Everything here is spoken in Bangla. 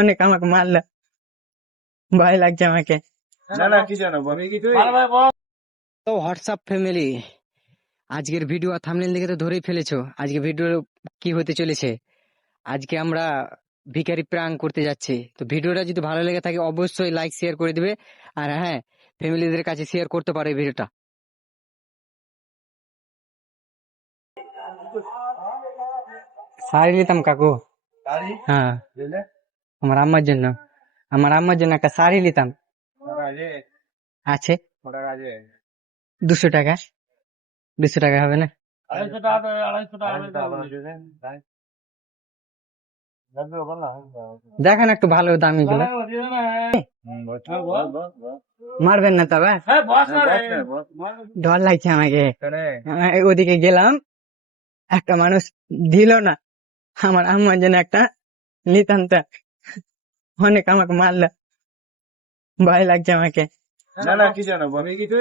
অনেক আমাকে মারলো। ভয় লাগছে আমাকে। না না কি জানো আমি কি তো হোয়াটসঅ্যাপ ফ্যামিলি আজকের ভিডিও আর থামনেল দেখে তো ধরেই ফেলেছো। আজকে ভিডিও কি হতে চলেছে? আজকে আমরা ভিখারি প্রাং করতে যাচ্ছি। তো ভিডিওটা যদি ভালো লেগে থাকে অবশ্যই লাইক শেয়ার করে দিবে। আর হ্যাঁ ফ্যামিলিদের কাছে শেয়ার করতে পারো এই ভিডিওটা শাড়ি নিতাম কাকু। হ্যাঁ। আমার আম্মার জন্য। আমার আম্মার জন্য একটা শাড়ি নিতাম। আছে। দুশো টাকা। দুশো টাকা হবে না? দেখেন একটু ভালো দামি গুলো। মারবেন না তবে হ্যাঁ ডর লাগছে আমাকে। ওদিকে গেলাম। একটা মানুষ দিল না। আমার আম্মার জন্য একটা নিতাম তো। অনেক আমাকে মারলো। ভয় লাগছে আমাকে। না না কি জানো আমি কি তুই